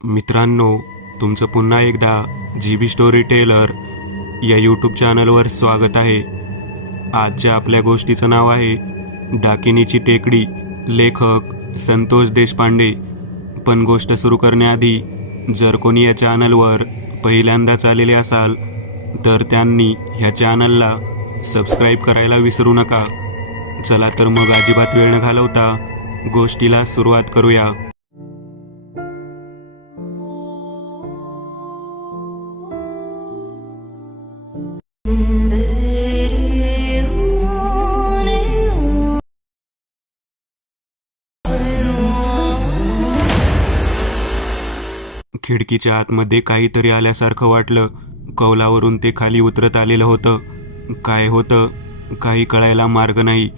मित्रांनो, तुमचं पुन्हा एकदा GB स्टोरी टेलर या यूट्यूब चॅनलवर स्वागत आहे. आजच्या आपल्या गोष्टीचं नाव आहे डाकिनीची टेकडी. लेखक संतोष देशपांडे. पण गोष्ट सुरू करण्याआधी जर कोणी या चॅनलवर पहिल्यांदाच आलेले असाल तर त्यांनी ह्या चॅनलला सबस्क्राईब करायला विसरू नका. चला तर मग अजिबात वेळ न घालवता गोष्टीला सुरुवात करूया. खिडकीच्या आतमध्ये काहीतरी आल्यासारखं वाटलं. कौलावरून ते खाली उतरत आलेलं होतं. काय होतं काही कळायला मार्ग नाही.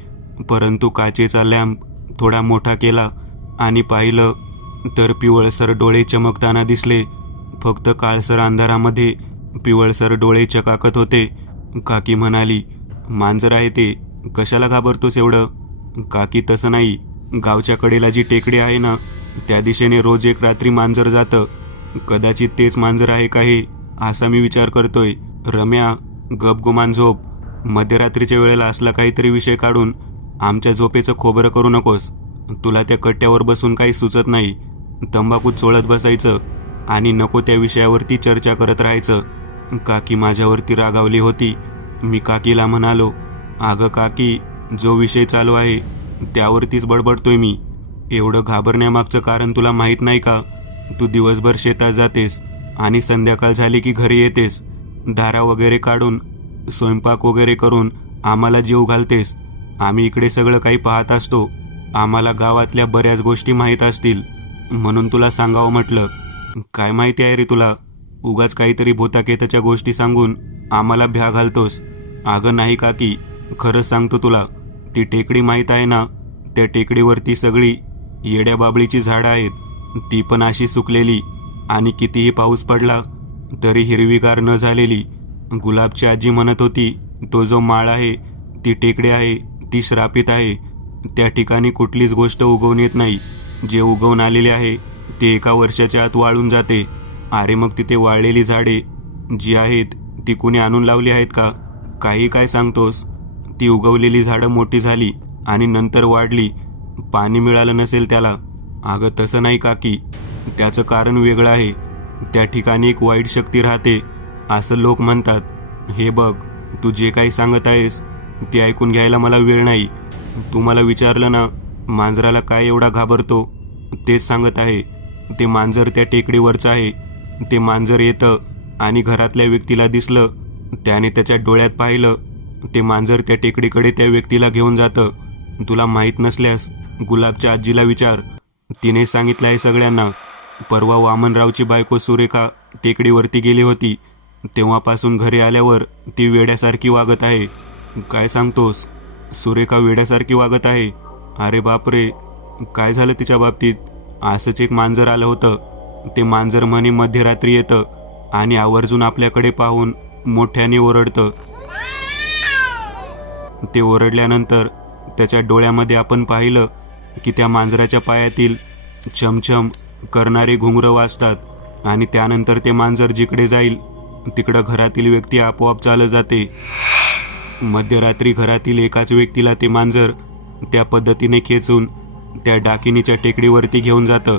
परंतु काचेचा लॅम्प थोडा मोठा केला आणि पाहिलं तर पिवळसर डोळे चमकताना दिसले. फक्त काळसर अंधारामध्ये पिवळसर डोळे चकाकत होते. काकी म्हणाली, मांजर आहे ते, कशाला घाबरतोस एवढं? काकी, तसं नाही, गावच्या कडेला जी टेकडी आहे ना, त्या दिशेने रोज एक रात्री मांजर जातं. कदाचित तेच मांजर आहे का हे, असा मी विचार करतोय. रम्या, गपगुमान झोप. मध्यरात्रीच्या वेळेला असला काहीतरी विषय काढून आमच्या झोपेचं खोबरं करू नकोस. तुला त्या कट्ट्यावर बसून काही सुचत नाही. तंबाखू चोळत बसायचं आणि नको त्या विषयावरती चर्चा करत राहायचं. काकी माझ्यावरती रागावली होती. मी काकीला म्हणालो, अगं काकी, जो विषय चालू आहे त्यावरतीच बडबडतोय मी. एवढं घाबरण्यामागचं कारण तुला माहीत नाही का? तू दिवसभर शेतात जातेस आणि संध्याकाळ झाली की घरी येतेस. दारा वगैरे काढून स्वयंपाक वगैरे करून आम्हाला जेव घालतेस. आम्ही इकडे सगळं काही पाहत असतो. आम्हाला गावातल्या बऱ्याच गोष्टी माहीत असतील म्हणून तुला सांगावं म्हटलं. काय माहिती आहे रे तुला? उगाच काहीतरी भूताकेताच्या गोष्टी सांगून आम्हाला भ्या घालतोस. अगं नाही काकी, खरंच सांगतो तुला. ती टेकडी माहीत आहे ना, त्या टेकडीवरती सगळी येड्या बाबळीची झाडं आहेत. ती पण अशी सुकलेली आणि कितीही पाऊस पडला तरी हिरवीगार न झालेली. गुलाबची आजी म्हणत होती, तो जो माळ आहे, ती टेकडी आहे, ती श्रापित आहे. त्या ठिकाणी कुठलीच गोष्ट उगवून येत नाही. जे उगवून आलेले आहे ते एका वर्षाच्या आत वाळून जाते. अरे मग तिथे वाळलेली झाडे जी आहेत ती कुणी आणून लावली आहेत का? काही काय सांगतोस? ती उगवलेली झाडं मोठी झाली आणि नंतर वाढली. पाणी मिळालं नसेल त्याला. अगं तसं नाही काकी, त्याचं कारण वेगळं आहे. त्या ठिकाणी एक वाईट शक्ती राहते असं लोक म्हणतात. हे बघ, तू जे काही सांगत आहेस ते ऐकून घ्यायला मला वेळ नाही. तू मला विचारलं ना, मांजराला काय एवढा घाबरतो? तेच सांगत आहे. ते मांजर त्या टेकडीवरचं आहे. ते मांजर येतं आणि घरातल्या व्यक्तीला दिसलं, त्याने त्याच्या डोळ्यात पाहिलं, ते मांजर त्या टेकडीकडे त्या व्यक्तीला घेऊन जातं. तुला माहीत नसल्यास गुलाबच्या आजीला विचार, तिने सांगितलं आहे सगळ्यांना. परवा वामनरावची बायको सुरेखा टेकडीवरती गेली होती. तेव्हापासून घरी आल्यावर ती वेड्यासारखी वागत आहे. काय सांगतोस? सुरेखा वेड्यासारखी वागत आहे? अरे बापरे, काय झालं तिच्या बाबतीत? असंच एक मांजर आलं होतं. ते मांजर म्हणे मध्यरात्री येतं आणि आवर्जून आपल्याकडे पाहून मोठ्याने ओरडतं. ते ओरडल्यानंतर त्याच्या डोळ्यामध्ये आपण पाहिलं की त्या मांजराच्या पायातील छमछम करणारे घुंगरं वाजतात आणि त्यानंतर ते मांजर जिकडे जाईल तिकडं घरातील व्यक्ती आपोआप चालत जाते. मध्यरात्री घरातील एकाच व्यक्तीला ते मांजर त्या पद्धतीने खेचून त्या डाकिनीच्या टेकडीवरती घेऊन जातं.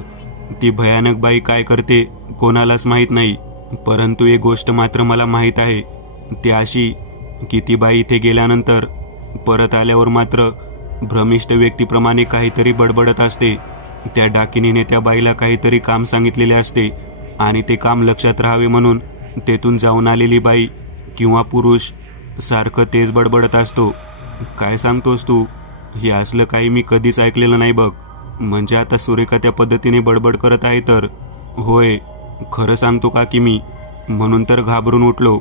ती भयानक बाई काय करते कोणालाच माहीत नाही. परंतु एक गोष्ट मात्र मला माहीत आहे, ती अशी की ती बाई इथे गेल्यानंतर परत आल्यावर मात्र भ्रमिष्ट व्यक्तीप्रमाणे काहीतरी बडबडत असते. त्या डाकिनीने त्या बाईला काहीतरी काम सांगितलेले असते आणि ते काम लक्षात राहावे म्हणून तेथून जाऊन आलेली बाई किंवा पुरुष सारखं तेच बडबडत असतो. काय सांगतोस तू? हे असलं काही मी कधीच ऐकलेलं नाही बघ. म्हणजे आता सुरेखा त्या पद्धतीने बडबड करत आहे तर? होय, खरं सांगतो का की मी. म्हणून तर घाबरून उठलो,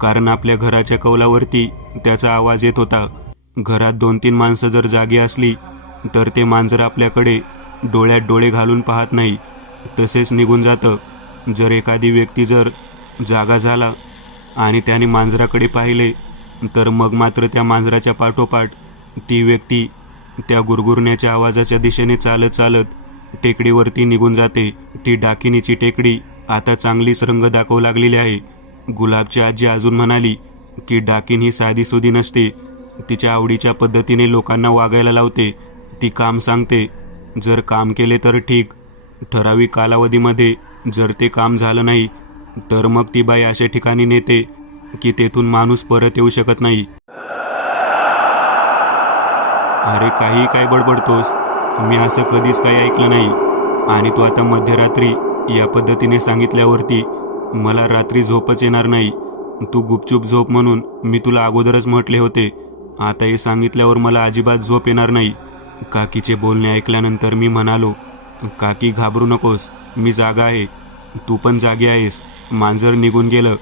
कारण आपल्या घराच्या कौलावरती त्याचा आवाज येत होता. घरात 2-3 माणसं जर जागी असली तर ते मांजर आपल्याकडे डोळ्यात डोळे घालून पाहत नाही, तसेच निघून जातं. जर एखादी व्यक्ती जर जागा झाला आणि त्याने मांजराकडे पाहिले तर मग मात्र त्या मांजराच्या पाठोपाठ ती व्यक्ती त्या गुरगुरण्याच्या आवाजाच्या दिशेने चालत चालत टेकडीवरती निघून जाते. ती डाकिनीची टेकडी आता चांगलीच रंग दाखवू लागलेली आहे. गुलाबची आजी अजून म्हणाली की डाकिन ही साधीसुधी नसते. तिच्या आवडीच्या पद्धतीने लोकांना वागायला लावते. ती काम सांगते. जर काम केले तर ठीक, ठराविक कालावधीमध्ये जर ते काम झालं नाही तर मग ती बाई अशा ठिकाणी नेते की तेथून माणूस परत येऊ शकत नाही. अरे काही काय बडबडतोस? मी असं कधीच काही ऐकलं नाही. आणि तू आता मध्यरात्री या पद्धतीने सांगितल्यावरती मला रात्री झोपच येणार नाही. तू गुपचूप झोप म्हणून मी तुला अगोदरच म्हटले होते. आता हे सांगितल्यावर मला अजिबात झोप येणार नाही. काकीचे बोलणे ऐकल्यानंतर मी म्हणालो, काकी घाबरू नकोस, मी जागा आहे, तू पण जागी आहेस. मांजर निघून गेलं.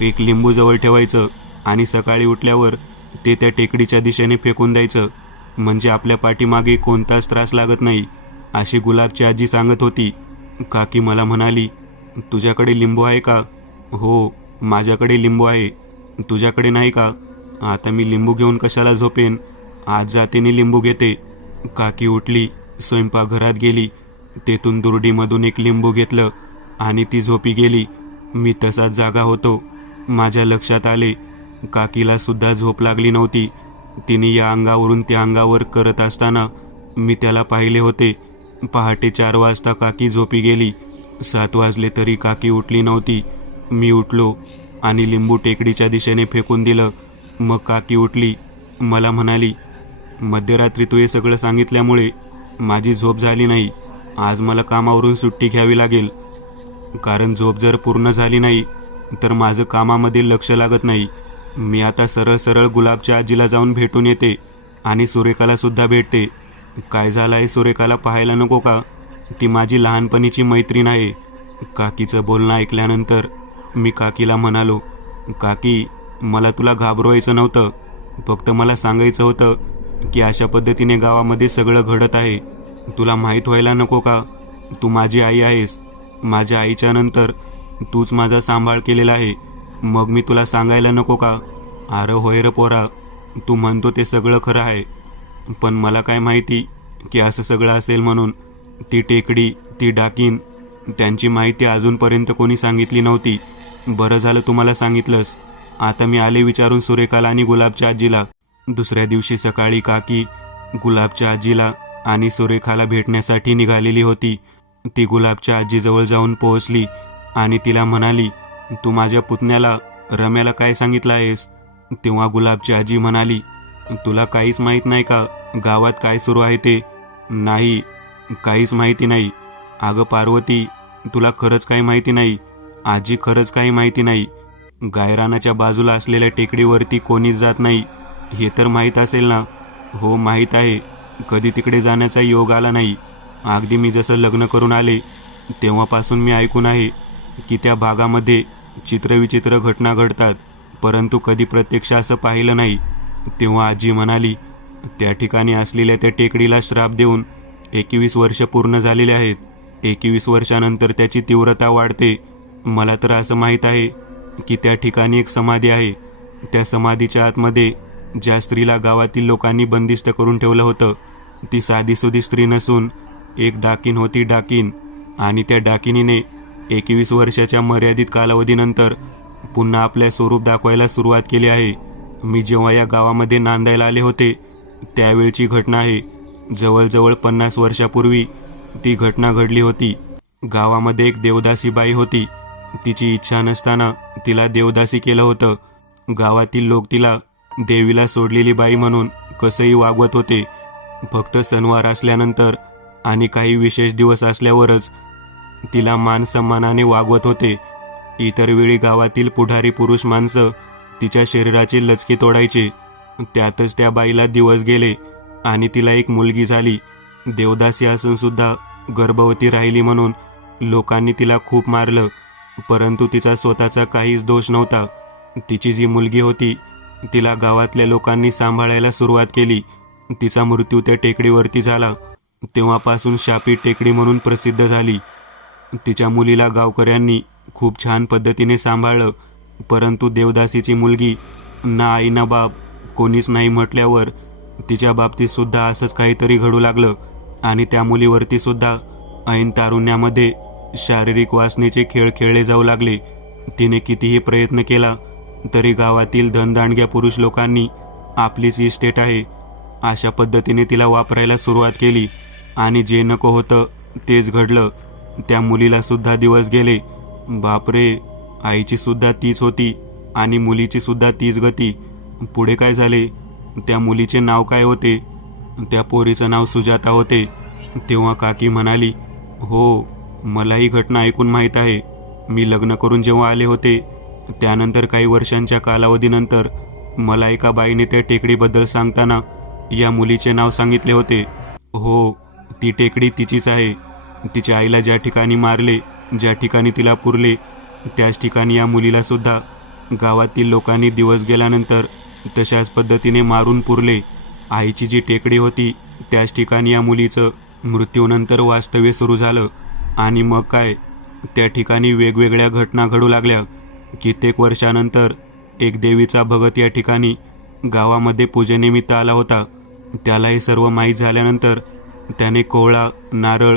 एक लिंबू जवळ ठेवायचं आणि सकाळी उठल्यावर ते त्या टेकडीच्या दिशेने फेकून द्यायचं, म्हणजे आपल्या पाठीमागे कोणताच त्रास लागत नाही, अशी गुलाबची आजी सांगत होती. काकी मला म्हणाली, तुझ्याकडे लिंबू आहे का? हो, माझ्याकडे लिंबू आहे. तुझ्याकडे नाही का? आता मी लिंबू घेऊन कशाला झोपेन? आज जातेने लिंबू घेते. काकी उठली, स्वयंपाकघरात गेली. तेथून दुरडीमधून एक लिंबू घेतलं आणि ती झोपी गेली. मी तसाच जागा होतो. माझ्या लक्षात आले, काकीला सुद्धा झोप लागली नव्हती. तिने या अंगावरून त्या अंगावर करत असताना मी त्याला पाहिले होते. पहाटे 4 वाजता काकी झोपी गेली. 7 वाजले तरी काकी उठली नव्हती. मी उठलो आणि लिंबू टेकडीच्या दिशेने फेकून दिलं. मग काकी उठली. मला म्हणाली, मध्यरात्री तू हे सगळं सांगितल्यामुळे माझी झोप झाली नाही. आज मला कामावरून सुट्टी घ्यावी लागेल, कारण झोप जर पूर्ण झाली नाही तर माझं कामामध्ये लक्ष लागत नाही. मी आता सरळ सरळ गुलाबच्या आजीला जाऊन भेटून येते आणि सुरेखाला सुद्धा भेटते. काय झालं आहे सुरेखाला पाहायला नको का? ती माझी लहानपणीची मैत्रीण आहे. काकीचं बोलणं ऐकल्यानंतर मी काकीला म्हणालो, काकी मला तुला घाबरवायचं नव्हतं, फक्त मला सांगायचं होतं की अशा पद्धतीने गावामध्ये सगळं घडत आहे. तुला माहीत व्हायला नको का? तू माझी आई आहेस. माझ्या आईच्या नंतर तूच माझा सांभाळ केलेला आहे. मग मी तुला सांगायला नको का? अरे होय रे पोरा, तू म्हणतो ते सगळं खरं आहे, पण मला काय माहिती की असं सगळं असेल म्हणून. ती टेकडी, ती डाकीन, त्यांची माहिती अजूनपर्यंत कोणी सांगितली नव्हती. बरं झालं तुम्हाला सांगितलंस. आता मी आले विचारून सुरेखाला आणि गुलाबच्या आजीला. दुसऱ्या दिवशी सकाळी काकी गुलाबच्या आजीला आणि सुरेखाला भेटण्यासाठी निघालेली होती. ती गुलाबच्या आजीजवळ जाऊन पोहोचली आणि तिला म्हणाली, तू माझ्या पुतण्याला रम्याला काय सांगितलं आहेस? तेव्हा गुलाबची आजी म्हणाली, तुला काहीच माहीत नाही का गावात काय सुरू आहे ते? नाही, काहीच माहिती नाही. अगं पार्वती, तुला खरंच काही माहिती नाही? आजी खरंच काही माहिती नाही. गायरानाच्या बाजूला असलेल्या टेकडीवरती कोणीच जात नाही, हे तर माहीत असेल ना? हो माहीत आहे. कधी तिकडे जाण्याचा योग आला नाही. अगदी मी जसं लग्न करून आले तेव्हापासून मी ऐकून आहे की त्या भागामध्ये चित्रविचित्र घटना घडतात, परंतु कधी प्रत्यक्ष असं पाहिलं नाही. तेव्हा आजी म्हणाली, त्या ठिकाणी असलेल्या त्या टेकडीला श्राप देऊन 21 वर्ष पूर्ण झालेले आहेत. 21 वर्षानंतर त्याची तीव्रता वाढते. मला तर असं माहीत आहे की त्या ठिकाणी एक समाधी आहे. त्या समाधीच्या आतमध्ये ज्या स्त्रीला गावातील लोकांनी बंदिस्त करून ठेवलं होतं, ती साधीसुधी स्त्री नसून एक डाकीन होती, डाकीन. आणि त्या डाकिनीने 21 वर्षाच्या मर्यादित कालावधीनंतर पुन्हा आपल्या स्वरूप दाखवायला सुरुवात केली आहे. मी जेव्हा या गावामध्ये नांदायला आले होते त्यावेळची घटना आहे. जवळजवळ 50 वर्षापूर्वी ती घटना घडली होती. गावामध्ये एक देवदासी बाई होती. तिची इच्छा नसताना तिला देवदासी केलं होतं. गावातील लोक तिला देवीला सोडलेली बाई म्हणून कसंही वागवत होते. फक्त सणवार असल्यानंतर आणि काही विशेष दिवस असल्यावरच तिला मान सन्मानाने वागवत होते. इतर वेळी गावातील पुढारी पुरुष माणसं तिच्या शरीराचे लचके तोडायचे. त्यातच त्या बाईला दिवस गेले आणि तिला एक मुलगी झाली. देवदासी असून सुद्धा गर्भवती राहिली म्हणून लोकांनी तिला खूप मारलं, परंतु तिचा स्वतःचा काहीच दोष नव्हता. तिची जी मुलगी होती तिला गावातल्या लोकांनी सांभाळायला सुरुवात केली. तिचा मृत्यू त्या टेकडीवरती झाला. तेव्हापासून शापित टेकडी म्हणून प्रसिद्ध झाली. तिच्या मुलीला गावकऱ्यांनी खूप छान पद्धतीने सांभाळलं, परंतु देवदासीची मुलगी ना आई ना बाप कोणीच नाही म्हटल्यावर तिच्या बाबतीत सुद्धा असंच काहीतरी घडू लागलं आणि त्या मुलीवरती सुद्धा ऐन तारुण्यामध्ये शारीरिक वासनेचे खेळ खेळले जाऊ लागले. तिने कितीही प्रयत्न केला तरी गावातील धनदांडग्या पुरुष लोकांनी आपलीच इस्टेट आहे अशा पद्धतीने तिला वापरायला सुरुवात केली आणि जे नको होतं तेच घडलं. त्या मुलीला सुद्धा दिवस गेले. बापरे, आईची सुद्धा तीच होती आणि मुलीची सुद्धा तीच गती. पुढे काय झाले? त्या मुलीचे नाव काय होते? त्या पोरीचं नाव सुजाता होते. तेव्हा काकी म्हणाली, हो, मला ही घटना ऐकून माहीत आहे. मी लग्न करून जेव्हा आले होते त्यानंतर काही वर्षांच्या कालावधीनंतर मला एका बाईने त्या टेकडीबद्दल सांगताना या मुलीचे नाव सांगितले होते. हो, ती टेकडी तिचीच आहे. तिच्या आईला ज्या ठिकाणी मारले, ज्या ठिकाणी तिला पुरले, त्याच ठिकाणी या मुलीला सुद्धा गावातील लोकांनी दिवस गेल्यानंतर तशाच पद्धतीने मारून पुरले. आईची जी टेकडी होती त्याच ठिकाणी या मुलीचं मृत्यूनंतर वास्तव्य सुरू झालं. आणि मग काय, त्या ठिकाणी वेगवेगळ्या घटना घडू लागल्या. कित्येक वर्षानंतर एक देवीचा भगत या ठिकाणी गावामध्ये पूजेनिमित्त आला होता. त्याला हे सर्व माहीत झाल्यानंतर त्याने कोवळा, नारळ,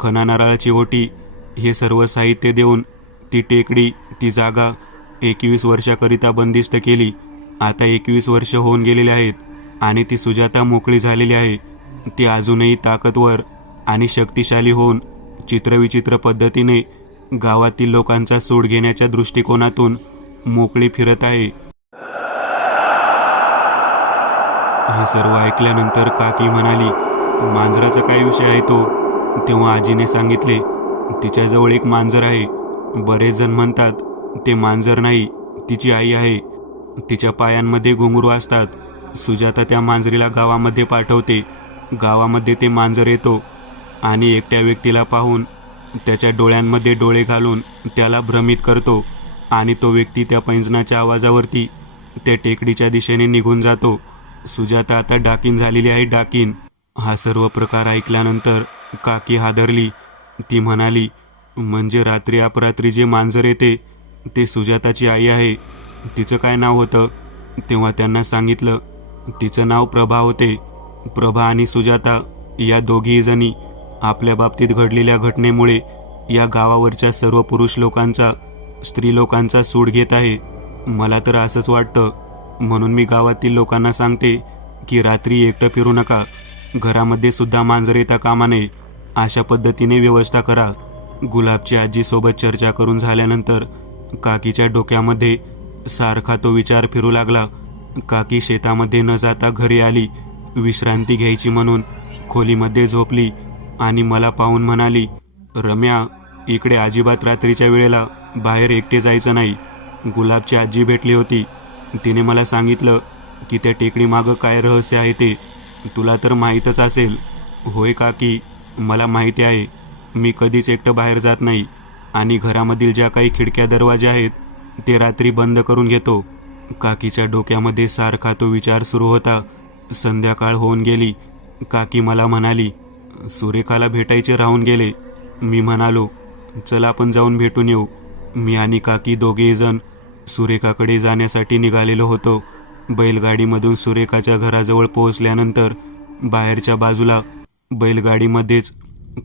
खणा नारळाची ओटी हे सर्व साहित्य देऊन ती टेकडी, ती जागा 21 वर्षाकरिता बंदिस्त केली. आता 21 वर्ष होऊन गेलेली आहेत आणि ती सुजाता मोकळी झालेली आहे. ती अजूनही ताकदवर आणि शक्तिशाली होऊन चित्रविचित्र पद्धतीने गावातील लोकांचा सूड घेण्याच्या दृष्टिकोनातून मोकळी फिरत आहे. हे सर्व ऐकल्यानंतर काकी म्हणाली, मांजराचा काय विषय आहे तो? तेव्हा आजीने सांगितले, तिच्याजवळ एक मांजर आहे. बरेच जण म्हणतात ते मांजर नाही, तिची आई आहे. तिच्या पायांमध्ये घुंगरू असतात. सुजाता त्या मांजरीला गावामध्ये पाठवते. गावामध्ये ते मांजर येतो आणि एकट्या व्यक्तीला पाहून त्याच्या डोळ्यांमध्ये डोळे घालून त्याला भ्रमित करतो आणि तो व्यक्ती त्या पैंजणाच्या आवाजावरती त्या टेकडीच्या दिशेने निघून जातो. सुजाता आता डाकीन झालेली आहे, डाकीन. हा सर्व प्रकार ऐकल्यानंतर काकी हादरली. ती म्हणाली, म्हणजे रात्री अपरात्री जे मांजर येते ते सुजाताची आई आहे. तिचं काय नाव होतं? तेव्हा त्यांना सांगितलं, तिचं नाव प्रभा होते. प्रभा आणि सुजाता या दोघीही जणी आपल्या बाबतीत घडलेल्या घटनेमुळे या गावावरच्या सर्व पुरुष लोकांचा, स्त्री लोकांचा सूड घेत आहे. मला तर असंच वाटतं. म्हणून मी गावातील लोकांना सांगते की रात्री एकटं फिरू नका. घरामध्ये सुद्धा मांजर येता कामा नये. अशा पद्धतीने व्यवस्था करा. गुलाबची आजीसोबत चर्चा करून झाल्यानंतर काकीच्या डोक्यामध्ये सारखा तो विचार फिरू लागला. काकी शेतामध्ये न जाता घरी आली. विश्रांती घ्यायची म्हणून खोलीमध्ये झोपली आणि मला पाहून म्हणाली, रम्या, इकडे अजिबात रात्रीच्या वेळेला बाहेर एकटे जायचं नाही. गुलाबची आजी भेटली होती. तिने मला सांगितलं की त्या टेकडीमागं काय रहस्य आहे ते. तुला तर माहीतच असेल. होय काकी, मला माहिती आहे. मी कधीच एकटं बाहेर जात नाही आणि घरामधील ज्या काही खिडक्या दरवाजे आहेत ते रात्री बंद करून घेतो. काकीच्या डोक्यामध्ये सारखा तो विचार सुरू होता. संध्याकाळ होऊन गेली. काकी मला म्हणाली, सुरेखाला भेटायचे राहून गेले. मी म्हणालो, चल आपण जाऊन भेटून येऊ. मी आणि काकी दोघेही जण सुरेखाकडे जाण्यासाठी निघालेलो होतो. बैलगाडीमधून सुरेखाच्या घराजवळ पोहोचल्यानंतर बाहेरच्या बाजूला बैलगाडीमध्येच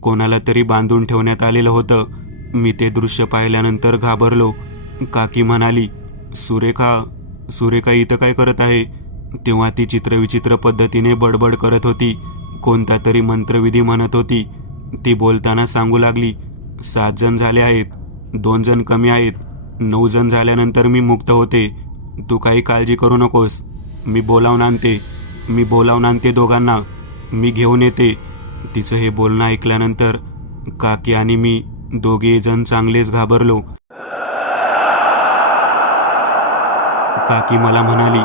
कोणाला तरी बांधून ठेवण्यात आलेलं होतं. मी ते दृश्य पाहिल्यानंतर घाबरलो. काकी म्हणाली, सुरेखा, सुरेखा इथं काय करत आहे? तेव्हा ती चित्रविचित्र पद्धतीने बडबड करत होती. कोणता तरी मंत्रविधी म्हणत होती. ती बोलताना सांगू लागली, 7 जण झाले आहेत, 2 जण कमी आहेत, 9 जण झाल्यानंतर मी मुक्त होते. तू काही काळजी करू नकोस. मी बोलावून आणते दोघांना. मी घेऊन येते. तिचं हे बोलणं ऐकल्यानंतर काकी आणि मी दोघे जण चांगलेच घाबरलो. काकी मला म्हणाली,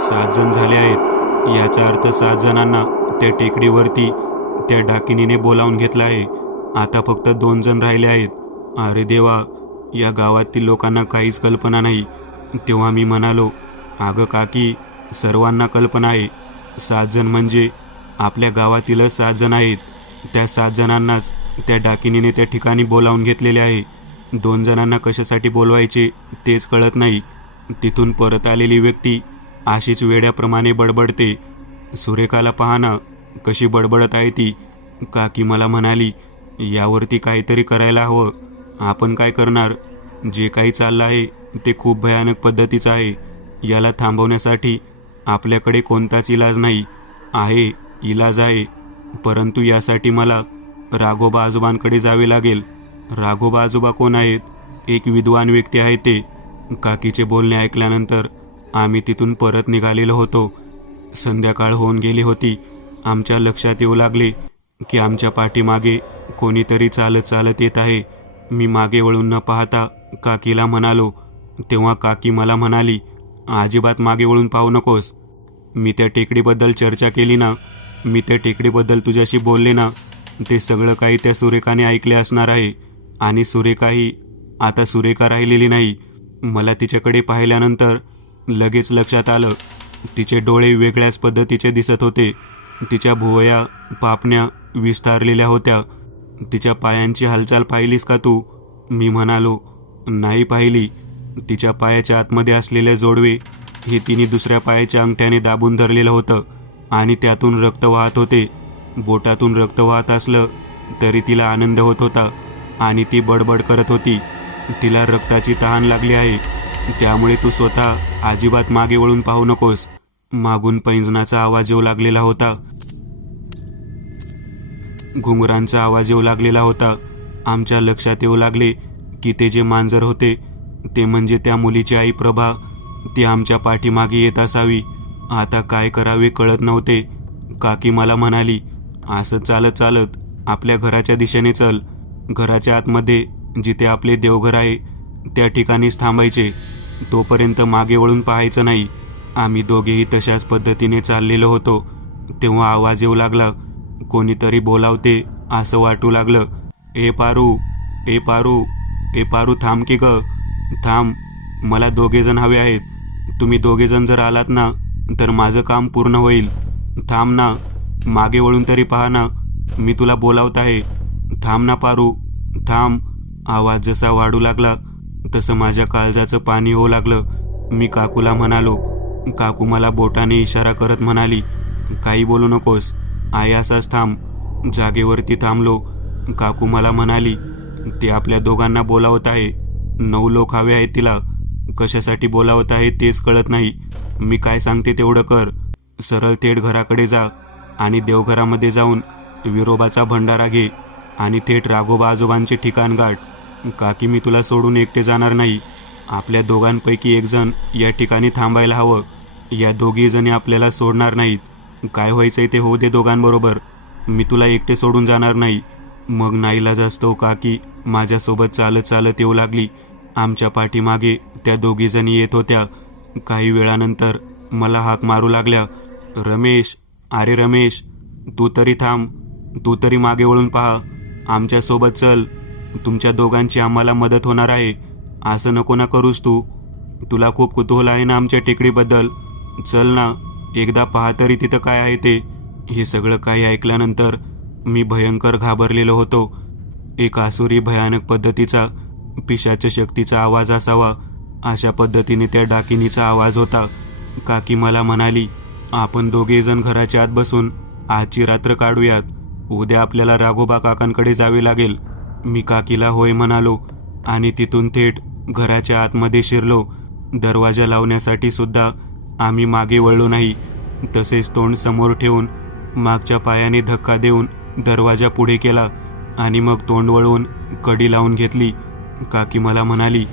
7 जण झाले आहेत. याचा अर्थ 7 जणांना त्या टेकडीवरती त्या डाकिनीने बोलावून घेतलं आहे. आता फक्त 2 जण राहिले आहेत. अरे देवा, या गावातील लोकांना काहीच कल्पना नाही. तेव्हा मी म्हणालो, अगं काकी, सर्वांना कल्पना आहे. 7 जण म्हणजे आपल्या गावातीलच 7 जण आहेत. त्या 7 जणांनाच त्या डाकिनीने त्या ठिकाणी बोलावून घेतलेले आहे. 2 जणांना कशासाठी बोलवायचे तेच कळत नाही. तिथून परत आलेली व्यक्ती अशीच वेड्याप्रमाणे बडबडते. सुरेखाला पहा ना, कशी बडबडत आहे ती. काकी मला म्हणाली, यावरती काहीतरी करायला हवं. आपण काय करणार? जे काही चाललं आहे ते खूप भयानक पद्धतीचं आहे. याला थांबवण्यासाठी आपल्याकडे कोणताच इलाज नाही. आहे, इलाज आहे, परंतु यासाठी मला राघोबा आजोबांकडे जावे लागेल. राघोबा आजोबा कोण आहेत? एक विद्वान व्यक्ती आहे ते. काकीचे बोलणे ऐकल्यानंतर आम्ही तिथून परत निघालेलो होतो. संध्याकाळ होऊन गेली होती. आमच्या लक्षात येऊ लागले की आमच्या पाठीमागे कोणीतरी चालत चालत येत आहे. मी मागे वळून न पाहता काकीला म्हणालो. तेव्हा काकी मला म्हणाली, अजिबात मागे वळून पाहू नकोस. मी त्या टेकडीबद्दल चर्चा केली ना, मी त्या टेकडीबद्दल तुझ्याशी बोलले ना, ते सगळं काही त्या सुरेखाने ऐकले असणार आहे. आणि सुरेखाही आता सुरेखा राहिलेली नाही. मला तिच्याकडे पाहिल्यानंतर लगेच लक्षात आलं. तिचे डोळे वेगळ्याच पद्धतीचे दिसत होते. तिच्या भुवया पापण्या विस्तारलेल्या होत्या. तिच्या पायांची हालचाल पाहिलीस का तू? मी म्हणालो, नाही पाहिली. तिच्या पायाच्या आतमध्ये असलेले जोडवे हे तिने दुसऱ्या पायाच्या अंगठ्याने दाबून धरलेलं होतं आणि त्यातून रक्त वाहत होते. बोटातून रक्त वाहत असलं तरी तिला आनंद होत होता आणि ती बडबड करत होती, तिला रक्ताची तहान लागली आहे. त्यामुळे तू स्वतः अजिबात मागे वळून पाहू नकोस. मागून पैंजणाचा आवाज येऊ लागलेला होता. घुंगरांचा आवाज येऊ लागलेला होता. आमच्या लक्षात येऊ लागले की ते जे मांजर होते ते म्हणजे त्या मुलीची आई प्रभा. ती आमच्या पाठीमागे येत असावी. आता काय करावे कळत नव्हते. काकी मला म्हणाली, असं चालत चालत आपल्या घराच्या दिशेने चल. घराच्या आतमध्ये जिथे आपले देवघर आहे त्या ठिकाणीच थांबायचे. तोपर्यंत मागे वळून पाहायचं नाही. आम्ही दोघेही तशाच पद्धतीने चाललेलो होतो. तेव्हा आवाज येऊ लागला. कोणीतरी बोलावते असं वाटू लागलं. ए पारू, ए पारू, ए पारू, थांब की ग, थांब. मला 2 जण हवे आहेत. तुम्ही 2 जण जर आलात ना तर माझं काम पूर्ण होईल. थांब ना, मागे वळून तरी पहा ना, मी तुला बोलावत आहे. थांब ना पारू, थांब. आवाज जसा वाढू लागला तसं माझ्या काळजाचं पाणी होऊ लागलं. मी काकूला म्हणालो. काकू मला बोटाने इशारा करत म्हणाली, काही बोलू नकोस, आई असाच थांब. जागेवरती थांबलो. काकू मला म्हणाली, ते आपल्या दोघांना बोलावत आहे. 9 लोक हवे आहेत तिला. कशासाठी बोलावत आहे तेच कळत नाही. मी काय सांगते तेवढं कर. सरळ थेट घराकडे जा आणि देवघरामध्ये जाऊन विरोबाचा भंडारा घे आणि थेट राघोबा आजोबांचे ठिकाण गाठ. काकी, मी तुला सोडून एकटे जाणार नाही. आपल्या दोघांपैकी एक जण या ठिकाणी थांबायला हवं. या 2 जणी आपल्याला सोडणार नाहीत. काय व्हायचंय ते होऊ दे दोघांबरोबर. मी तुला एकटे सोडून जाणार नाही. मग नाईलाज असतो काकी माझ्यासोबत चालत चालत येऊ लागली. आमच्या पाठीमागे त्या 2 जणी येत होत्या. काही वेळानंतर मला हाक मारू लागल्या, रमेश, अरे रमेश, तू तरी थांब. तू तरी मागे वळून पहा. आमच्यासोबत चल. तुमच्या दोघांची आम्हाला मदत होणार आहे. असं नको ना करूस तू. तुला खूप कुतूहल आहे ना आमच्या टेकडीबद्दल. चल ना, एकदा पहा तरी तिथं काय आहे ते. हे सगळं काही ऐकल्यानंतर मी भयंकर घाबरलेलो होतो. एक आसुरी भयानक पद्धतीचा पिशाच शक्तीचा आवाज असावा अशा पद्धतीने त्या डाकिनीचा आवाज होता. काकी मला म्हणाली, आपण 2 जण घराच्या आत बसून आजची रात्र काढूयात. उद्या आपल्याला राघोबा काकांकडे जावे लागेल. मी काकीला होय म्हणालो आणि तिथून थेट घराच्या आतमध्ये शिरलो. दरवाजा लावण्यासाठी सुद्धा आम्ही मागे वळलो नाही. तसेच तोंड समोर ठेवून मागच्या पायाने धक्का देऊन दरवाजा पुढे केला आणि मग तोंड वळवून कडी लावून घेतली. काकी मला म्हणाली,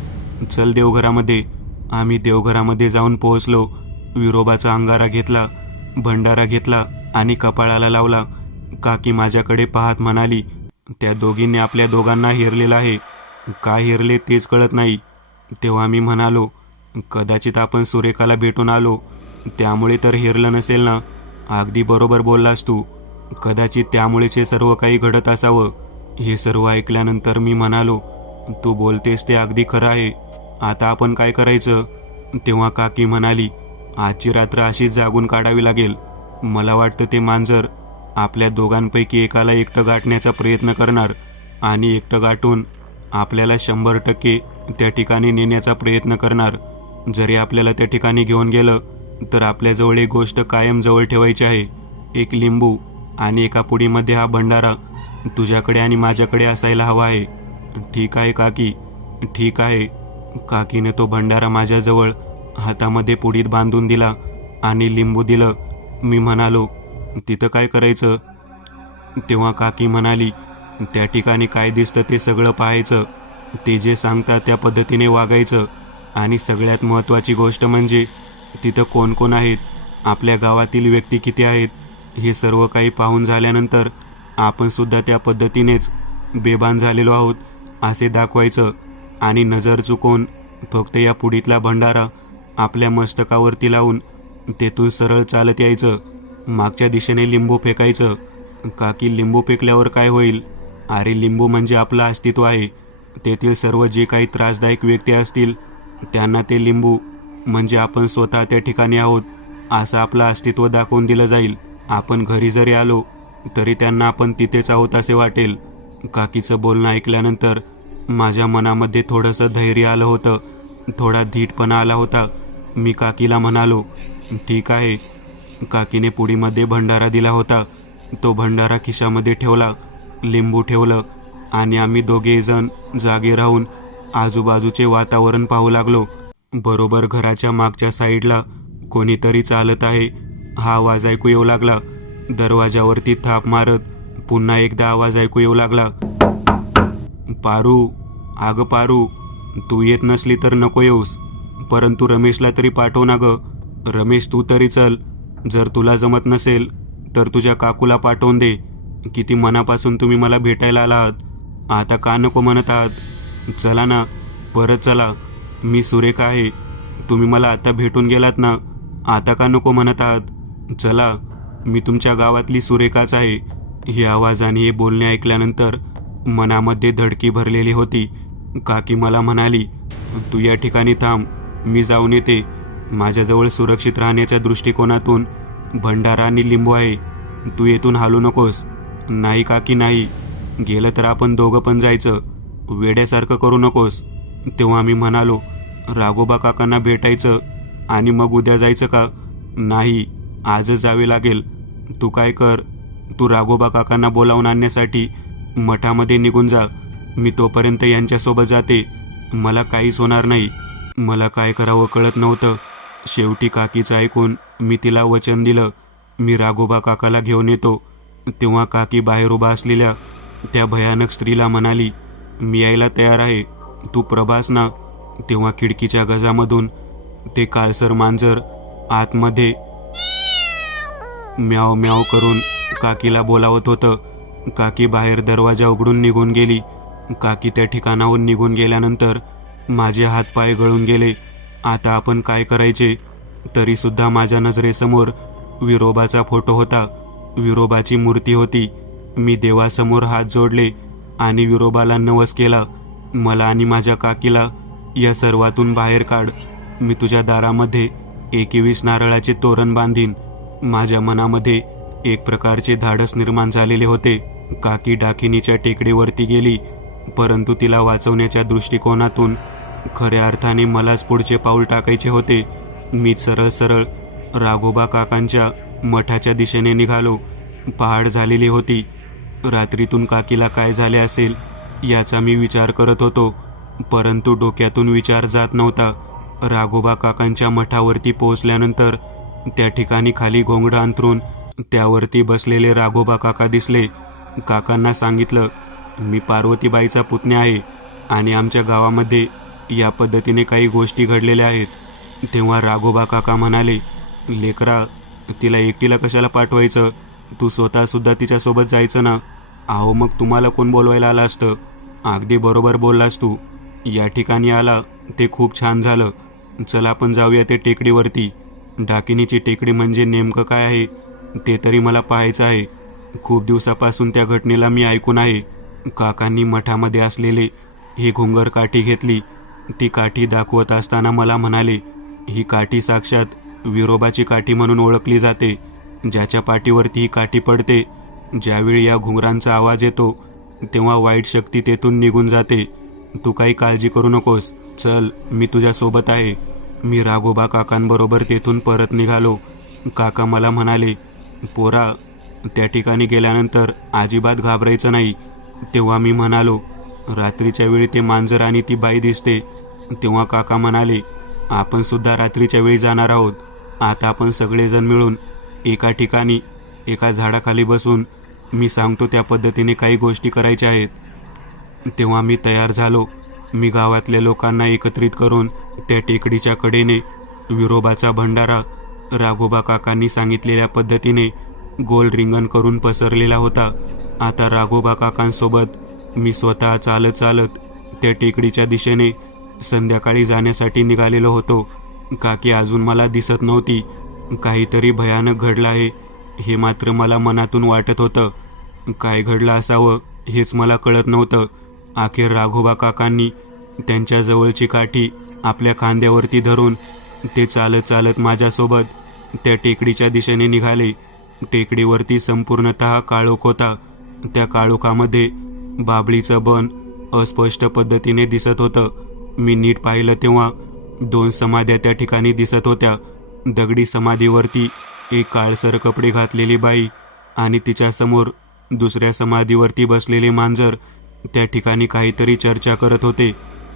चल देवघरामध्ये. आम्ही देवघरामध्ये जाऊन पोहोचलो. विरोबाचा अंगारा घेतला, भंडारा घेतला आणि कपाळाला लावला. काकी माझ्याकडे पाहत म्हणाली, त्या दोघींनी आपल्या दोघांना हेरलेलं आहे. का हेरले तेच कळत नाही. तेव्हा मी म्हणालो, कदाचित आपण सुरेखाला भेटून आलो त्यामुळे तर हेरलं नसेल ना. अगदी बरोबर बोललास तू. कदाचित त्यामुळेच हे सर्व काही घडत असावं. हे सर्व ऐकल्यानंतर मी म्हणालो, तू बोलतेस ते अगदी खरं आहे. आता आपण काय करायचं? तेव्हा काकी म्हणाली, आजची रात्र अशीच जागून काढावी लागेल. मला वाटतं ते मांजर आपल्या दोघांपैकी एकाला एकटं गाठण्याचा प्रयत्न करणार आणि एकटं गाठून आपल्याला 100% त्या ठिकाणी नेण्याचा प्रयत्न करणार. जरी आपल्याला त्या ठिकाणी घेऊन गेलं तर आपल्याजवळ एक गोष्ट कायम जवळ ठेवायची आहे. एक लिंबू आणि एका पुडीमध्ये हा भंडारा. तुझ्याकडे आणि माझ्याकडे असायला हवा आहे. ठीक आहे काकी, ठीक आहे. काकीने तो भंडारा माझ्याजवळ हातामध्ये पुडीत बांधून दिला आणि लिंबू दिलं. मी म्हणालो, तिथं काय करायचं? तेव्हा काकी म्हणाली, त्या ठिकाणी काय दिसतं ते सगळं पाहायचं, ते जे सांगतात त्या पद्धतीने वागायचं, आणि सगळ्यात महत्त्वाची गोष्ट म्हणजे तिथं कोण कोण आहेत, आपल्या गावातील व्यक्ती किती आहेत, हे सर्व काही पाहून झाल्यानंतर आपण सुद्धा त्या पद्धतीनेच बेभान झालेलो आहोत असे दाखवायचं, आणि नजर चुकवून फक्त या पुडीतला भंडारा आपल्या मस्तकावरती लावून तेथून सरळ चालत यायचं. मागच्या दिशेने लिंबू फेकायचं. काकी, लिंबू फेकल्यावर काय होईल? अरे, लिंबू म्हणजे आपलं अस्तित्व आहे. तेथील सर्व जे काही त्रासदायक व्यक्ती असतील त्यांना ते लिंबू म्हणजे आपण स्वतः त्या ठिकाणी आहोत असं आपलं अस्तित्व दाखवून दिलं जाईल. आपण घरी जरी आलो तरी त्यांना आपण तिथेच आहोत असे वाटेल. काकीचं बोलणं ऐकल्यानंतर माझ्या मनामध्ये थोडंसं धैर्य आलं होतं, थोडा धीटपणा आला होता. मी काकीला म्हणालो, ठीक आहे. काकीने पुडीमध्ये भंडारा दिला होता. तो भंडारा खिशामध्ये ठेवला, लिंबू ठेवलं, आणि आम्ही दोघेजण जागे राहून आजूबाजूचे वातावरण पाहू लागलो. बरोबर घराच्या मागच्या साईडला कोणीतरी चालत आहे हा आवाज ऐकू येऊ लागला. दरवाजावरती थाप मारत पुन्हा एकदा आवाज ऐकू येऊ लागला, पारू, अगं पारू, तू येत नसली तर नको येऊस, परंतु रमेशला तरी पाठव ना गं. रमेश, तू तरी चल. जर तुला जमत नसेल तर तुझ्या काकूला पाठवून दे. किती मनापासून तुम्ही मला भेटायला आलात, आता का नको म्हणत आहात? चला ना, परत चला. मी सुरेखा आहे. तुम्ही मला आता भेटून गेलात ना, आता का नको म्हणत आहात? चला, मी तुमच्या गावातली सुरेखाच आहे. हे आवाज आणि हे बोलणे ऐकल्यानंतर मनामध्ये धडकी भरलेली होती. काकी मला म्हणाली, तू या ठिकाणी थांब, मी जाऊन येते. माझ्याजवळ सुरक्षित राहण्याच्या दृष्टिकोनातून भंडारा आणि लिंबू आहे. तू येथून हालू नकोस. नाही काकी, नाही. गेलं तर आपण दोघं पण जायचं. वेड्यासारखं करू नकोस. तेव्हा मी म्हणालो, राघोबा काकांना भेटायचं आणि मग उद्या जायचं का? नाही, आजच जावे लागेल. तू काय कर, तू राघोबा काकांना बोलावून आणण्यासाठी मठामध्ये निघून जा. मी तोपर्यंत यांच्यासोबत जाते. मला काहीच होणार नाही. मला काय करावं कळत नव्हतं. शेवटी काकीचं ऐकून मी तिला वचन दिलं, मी राघोबा काकाला घेऊन येतो. तेव्हा काकी बाहेर उभा असलेल्या त्या भयानक स्त्रीला म्हणाली, मी यायला तयार आहे, तू प्रभास ना. तेव्हा खिडकीच्या गजामधून ते काळसर मांजर आतमध्ये म्याव म्याव करून काकीला बोलावत होतं. काकी बाहेर दरवाजा उघडून निघून गेली. काकी त्या ठिकाणाहून निघून गेल्यानंतर माझे हातपाय गळून गेले. आता आपण काय करायचे? तरीसुद्धा माझ्या नजरेसमोर विरोबाचा फोटो होता. विरोबाची मूर्ती होती. मी देवासमोर हात जोडले आणि विरोबाला नवस केला, मला आणि माझ्या काकीला या सर्वातून बाहेर काढ. मी तुझ्या दारामध्ये 21 नारळाचे तोरण बांधीन. माझ्या मनामध्ये एक प्रकारचे धाडस निर्माण झालेले होते. काकी डाकिनीच्या टेकडीवरती गेली, परंतु तिला वाचवण्याच्या दृष्टिकोनातून खऱ्या अर्थाने मलाच पुढचे पाऊल टाकायचे होते. मी सरळ सरळ राघोबा काकांच्या मठाच्या दिशेने निघालो. पहाड झालेली होती. रात्रीतून काकीला काय झाले असेल याचा मी विचार करत होतो, परंतु डोक्यातून विचार जात नव्हता. राघोबा काकांच्या मठावरती पोहोचल्यानंतर त्या ठिकाणी खाली घोंगडं अंथरून त्यावरती बसलेले राघोबा काका दिसले. काकांना सांगितलं, मी पार्वतीबाईचा पुतण्या आहे आणि आमच्या गावामध्ये या पद्धतीने काही गोष्टी घडलेल्या आहेत. तेव्हा राघोबा काका म्हणाले, लेकरा, तिला एकटीला कशाला पाठवायचं? तू स्वतःसुद्धा तिच्यासोबत जायचं ना. अहो, मग तुम्हाला कोण बोलवायला आलं असतं? अगदी बरोबर बोललास तू. या ठिकाणी आला ते खूप छान झालं. चला आपण जाऊया ते टेकडीवरती. डाकिनीची टेकडी म्हणजे नेमकं काय आहे ते तरी मला पाहायचं आहे. खूप दिवसापासून त्या घटनेला मी ऐकून आहे. काकांनी मठामध्ये असलेले ही घुंगर काठी घेतली. ती काठी दाखवत असताना मला म्हणाले, ही काठी साक्षात विरोबाची काठी म्हणून ओळखली जाते. ज्याच्या पाठीवरती ही काठी पडते, ज्यावेळी या घुंगरांचा आवाज येतो तेव्हा वाईट शक्ती तेथून निघून जाते. तू काही काळजी करू नकोस. चल, मी तुझ्यासोबत आहे. मी राघोबा काकांबरोबर तेथून परत निघालो. काका मला म्हणाले, पोरा, त्या ठिकाणी गेल्यानंतर अजिबात घाबरायचं नाही. तेव्हा मी म्हणालो, रात्रीच्या वेळी ते मांजर आणि ती बाई दिसते. तेव्हा काका म्हणाले, आपण सुद्धा रात्रीच्या वेळी जाणार आहोत. आता आपण सगळेजण मिळून एका ठिकाणी एका झाडाखाली बसून मी सांगतो त्या पद्धतीने काही गोष्टी करायच्या आहेत. तेव्हा मी तयार झालो. मी गावातल्या लोकांना एकत्रित करून त्या टेकडीच्या कडेने विरोबाचा भंडारा राघोबा काकांनी सांगितलेल्या पद्धतीने गोल रिंगण करून पसरलेला होता. आता राघोबा काकांसोबत मी स्वतः चालत चालत त्या टेकडीच्या दिशेने संध्याकाळी जाण्यासाठी निघालेलो होतो. काकी अजून मला दिसत नव्हती. काहीतरी भयानक घडलं आहे हे मात्र मला मनातून वाटत होतं. काय घडलं असावं हेच मला कळत नव्हतं. अखेर राघोबा काकांनी त्यांच्या जवळची काठी आपल्या खांद्यावरती धरून ते चालत चालत माझ्यासोबत त्या टेकडीच्या दिशेने निघाले. टेकडीवरती संपूर्णतः काळोख होता. त्या काळोखामध्ये बाभळीचं बन अस्पष्ट पद्धतीने दिसत होतं. मी नीट पाहिलं तेव्हा 2 समाध्या त्या ठिकाणी दिसत होत्या. दगडी समाधीवरती एक काळसर कपडे घातलेली बाई आणि तिच्यासमोर दुसऱ्या समाधीवरती बसलेले मांजर त्या ठिकाणी काहीतरी चर्चा करत होते.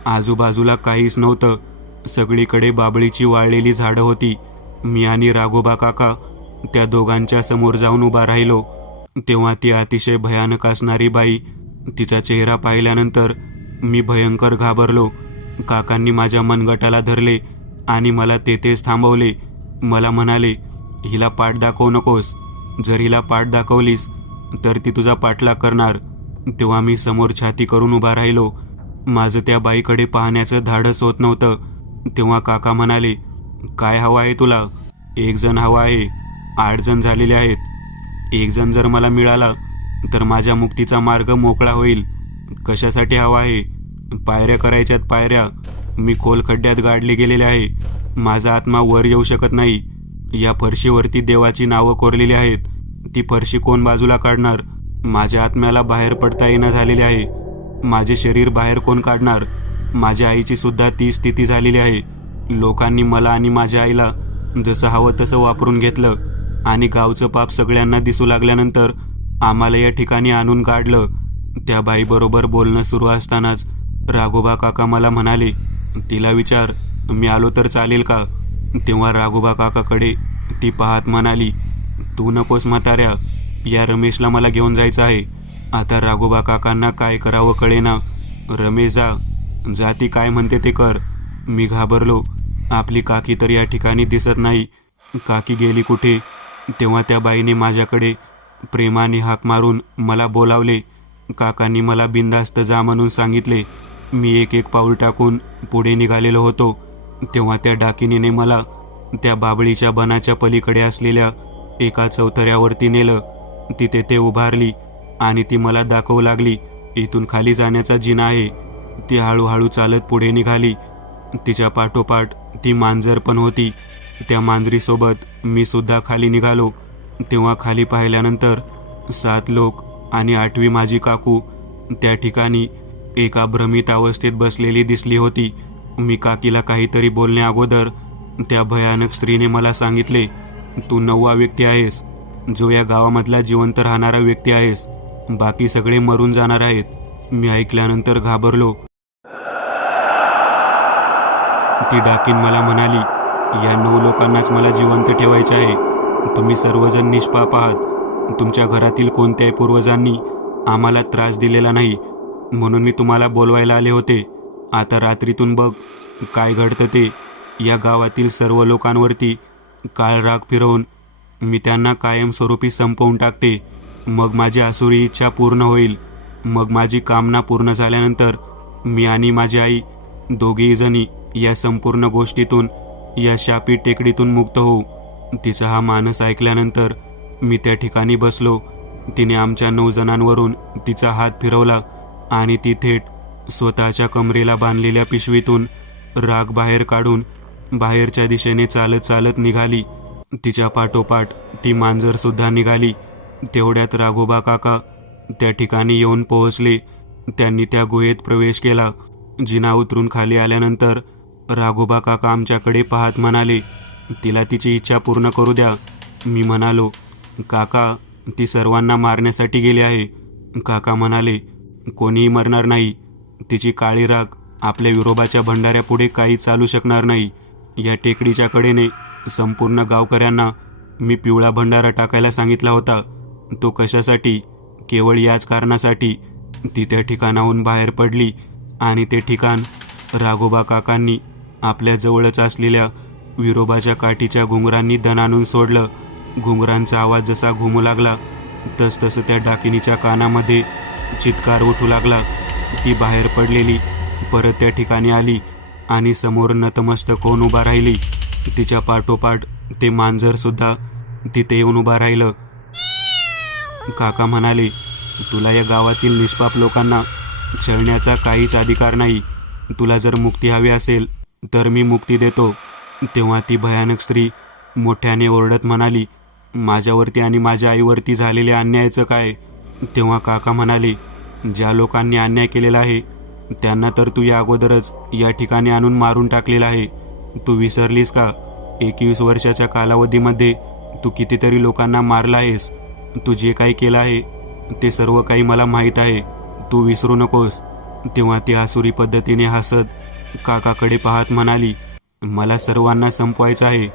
आजूबाजूला काहीच नव्हतं. सगळीकडे बाभळीची वाळलेली झाडं होती. मी आणि राघोबा काका त्या दोघांच्या समोर जाऊन उभा राहिलो. तेव्हा ती अतिशय भयानक असणारी बाई, तिचा चेहरा पाहिल्यानंतर मी भयंकर घाबरलो. काकांनी माझ्या मनगटाला धरले आणि मला तेथेच थांबवले. मला म्हणाले, हिला पाठ दाखवू नकोस. जर हिला पाठ दाखवलीस तर ती तुझा पाठलाग करणार. तेव्हा मी समोर छाती करून उभा राहिलो. माझं त्या बाईकडे पाहण्याचं धाडस होत नव्हतं. तेव्हा काका म्हणाले, काय हवं आहे तुला? 1 जण हवा आहे. 8 जण झालेले आहेत. 1 जण जर मला मिळाला तर माझ्या मुक्तीचा मार्ग मोकळा होईल. कशासाठी हवा आहे? पायऱ्या करायच्यात, पायऱ्या. मी खोल खड्ड्यात गाडले गेलेले आहे. माझा आत्मा वर येऊ शकत नाही. या फरशीवरती देवाची नावं कोरलेली आहेत. ती फरशी कोण बाजूला काढणार? माझ्या आत्म्याला बाहेर पडता येणं झालेले आहे. माझे शरीर बाहेर कोण काढणार? माझ्या आईची सुद्धा ती स्थिती झालेली आहे. लोकांनी मला आणि माझ्या आईला जसं हवं तसं वापरून घेतलं आणि गावचं पाप सगळ्यांना दिसू लागल्यानंतर आम्हाला या ठिकाणी आणून गाडलं. त्या बाईबरोबर बोलणं सुरू असतानाच राघोबा काका मला म्हणाले, तिला विचार, मी आलो तर चालेल का? तेव्हा राघोबा काकाकडे ती पाहत म्हणाली, तू नकोस म्हाताऱ्या, या रमेशला मला घेऊन जायचं आहे. आता राघोबा काकांना काय करावं कळेना. रमेश जा ती काय म्हणते ते कर. मी घाबरलो. आपली काकी तर या ठिकाणी दिसत नाही. काकी गेली कुठे? तेव्हा त्या बाईने माझ्याकडे प्रेमाने हाक मारून मला बोलावले. काकांनी मला बिनधास्त जा म्हणून सांगितले. मी एक पाऊल टाकून पुढे निघालेलो होतो. तेव्हा त्या डाकिनीने मला त्या बाभळीच्या बनाच्या पलीकडे असलेल्या एका चौथऱ्यावरती नेलं. तिथे ते उभारली आणि ती मला दाखवू लागली, इथून खाली जाण्याचा जिना आहे. ती हळूहळू चालत पुढे निघाली. तिच्या पाठोपाठ ती मांजर पण होती. त्या मांजरीसोबत मी सुद्धा खाली निघालो. तेव्हा खाली पाहिल्यानंतर 7 लोक आणि 8वी माझी काकू त्या ठिकाणी एका भ्रमित अवस्थेत बसलेली दिसली होती. मी काकीला काहीतरी बोलण्या अगोदर त्या भयानक स्त्रीने मला सांगितले, तू 9वा व्यक्ती आहेस, जो या गावामधला जिवंत राहणारा व्यक्ती आहेस. बाकी सगळे मरून जाणार आहेत. मी ऐकल्यानंतर घाबरलो. ती डाकीन मला म्हणाली, या 9 लोकांनाच मला जिवंत ठेवायचे आहे. तुम्ही सर्वजण निष्पाप आहात. तुमच्या घरातील कोणत्याही पूर्वजांनी आम्हाला त्रास दिलेला नाही, म्हणून मी तुम्हाला बोलवायला आले होते. आता रात्रीतून बघ काय घडतं ते. या गावातील सर्व लोकांवरती काळ राग फिरवून मी त्यांना कायमस्वरूपी संपवून टाकते. मग माझी आसुरी इच्छा पूर्ण होईल. मग माझी कामना पूर्ण झाल्यानंतर मी आणि माझी आई दोघेही जणी या संपूर्ण गोष्टीतून, या शापित टेकडीतून मुक्त होऊ. तिचा हा मानस ऐकल्यानंतर मी त्या ठिकाणी बसलो. तिने आमच्या 9 जणांवरून तिचा हात फिरवला आणि ती थेट स्वतःच्या कमरेला बांधलेल्या पिशवीतून राग बाहेर काढून बाहेरच्या दिशेने चालत चालत निघाली. तिच्या पाठोपाठ ती मांजरसुद्धा निघाली. तेवढ्यात राघोबा काका त्या ठिकाणी येऊन पोहोचले. त्यांनी त्या गुहेत प्रवेश केला. जिना उतरून खाली आल्यानंतर राघोबा काका आमच्याकडे पाहत म्हणाले, तिला तिची इच्छा पूर्ण करू द्या. मी म्हणालो, काका ती सर्वांना मारण्यासाठी गेली आहे. काका म्हणाले, कोणीही मरणार नाही. तिची काळी राख आपल्या विरोबाच्या भंडाऱ्यापुढे काही चालू शकणार नाही. या टेकडीच्या कडेने संपूर्ण गावकऱ्यांना मी पिवळा भंडारा टाकायला सांगितला होता. तो कशासाठी? केवळ याच कारणासाठी ती त्या ठिकाणाहून बाहेर पडली आणि ते ठिकाण राघोबा काकांनी आपल्या जवळच असलेल्या विरोबाच्या काठीच्या घुंगरांनी दणाणून सोडलं. घुंगरांचा आवाज जसा घुमू लागला तसतसं त्या डाकिनीच्या कानामध्ये चित्कार उठू लागला. ती बाहेर पडलेली परत त्या ठिकाणी आली आणि समोर नतमस्तक होऊन उभा राहिली. तिच्या पाठोपाठ ते मांजरसुद्धा तिथे येऊन उभा राहिलं. काका म्हणाले, तुला या गावातील निष्पाप लोकांना छळण्याचा काहीच अधिकार नाही. तुला जर मुक्ती हवी असेल तर मी मुक्ती देतो. तेव्हा ती भयानक स्त्री मोठ्याने ओरडत म्हणाली, माझ्यावरती आणि माझ्या आईवरती झालेल्या अन्यायाचं काय? तेव्हा काका म्हणाले, ज्या लोकांनी अन्याय केलेला आहे त्यांना तर तू या अगोदरच या ठिकाणी आणून मारून टाकलेलं आहे. तू विसरलीस का? 21 वर्षाच्या कालावधीमध्ये तू कितीतरी लोकांना मारला आहेस. तू जे काही केलं आहे ते सर्व काही मला माहीत आहे. तू विसरू नकोस. तेव्हा ती आसुरी पद्धतीने हसत काकाकडे पाहत म्हणाली, मला सर्वांना संपवायचं आहे.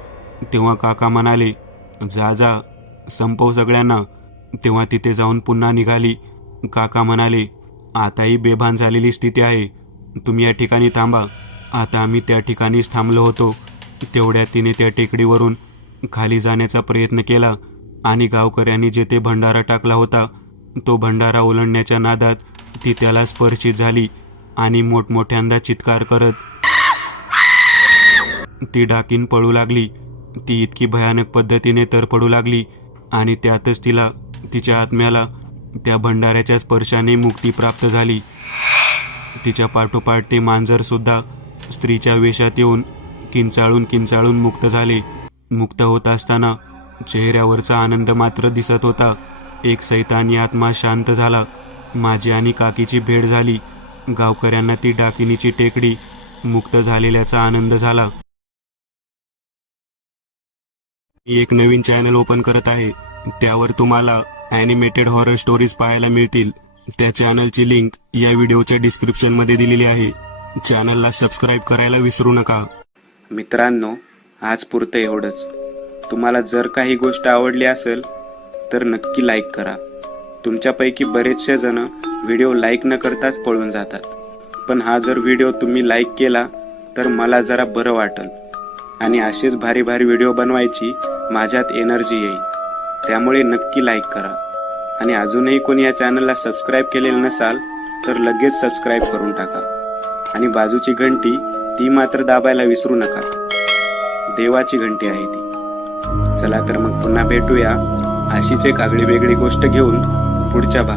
तेव्हा काका म्हणाले, जा जा, संपव सगळ्यांना. तेव्हा तिथे जाऊन पुन्हा निघाली. काका म्हणाले, आताही बेभान झालेली स्थिती आहे. तुम्ही या ठिकाणी थांबा. आता आम्ही त्या ठिकाणीच थांबलो होतो. तेवढ्यात तिने त्या टेकडीवरून खाली जाण्याचा प्रयत्न केला आणि गावकऱ्यांनी जेथे भंडारा टाकला होता तो भंडारा ओलांडण्याच्या नादात ती त्याला स्पर्शित झाली आणि मोठमोठ्यांदा चित्कार करत ती डाकीन पळू लागली. ती इतकी भयानक पद्धतीने तरफडू लागली आणि त्यातच तिला तिच्या आत्म्याला त्या भंडाऱ्याच्या स्पर्शाने मुक्ती प्राप्त झाली. तिच्या पाठोपाठ ते मांजरसुद्धा स्त्रीच्या वेशात येऊन किंचाळून मुक्त झाले. मुक्त होत असताना चेहऱ्यावरचा आनंद मात्र दिसत होता. एक सैतानी आत्मा शांत झाला. माझी आणि काकीची भेट झाली. गावकऱ्यांना ती डाकिनीची टेकडी मुक्त झालेल्याचा आनंद झाला. मी एक नवीन चॅनल ओपन करत आहे. त्यावर तुम्हाला ॲनिमेटेड हॉरर स्टोरीज पाहायला मिळतील. त्या चॅनलची लिंक या व्हिडिओच्या डिस्क्रिप्शनमध्ये दिलेली आहे. चॅनलला सबस्क्राईब करायला विसरू नका. मित्रांनो, आज पुरतं एवढंच. तुम्हाला जर काही गोष्ट आवडली असेल तर नक्की लाईक करा. तुमच्यापैकी बरेचसे जण व्हिडिओ लाईक न करताच पळून जातात. पण हा जर व्हिडिओ तुम्ही लाईक केला तर मला जरा बरं वाटेल आणि असेच भारी भारी व्हिडिओ बनवायची माझ्यात एनर्जी येईल. त्यामुळे नक्की लाईक करा. आणि अजूनही कोणी या चॅनलला सबस्क्राईब केलेलं नसाल तर लगेच सबस्क्राईब करून टाका. आणि बाजूची घंटी ती मात्र दाबायला विसरू नका. देवाची घंटी आहे ती. चला तर मग पुन्हा भेटूया अशीच एक आगळी वेगळी गोष्ट घेऊन पुढच्या भागात.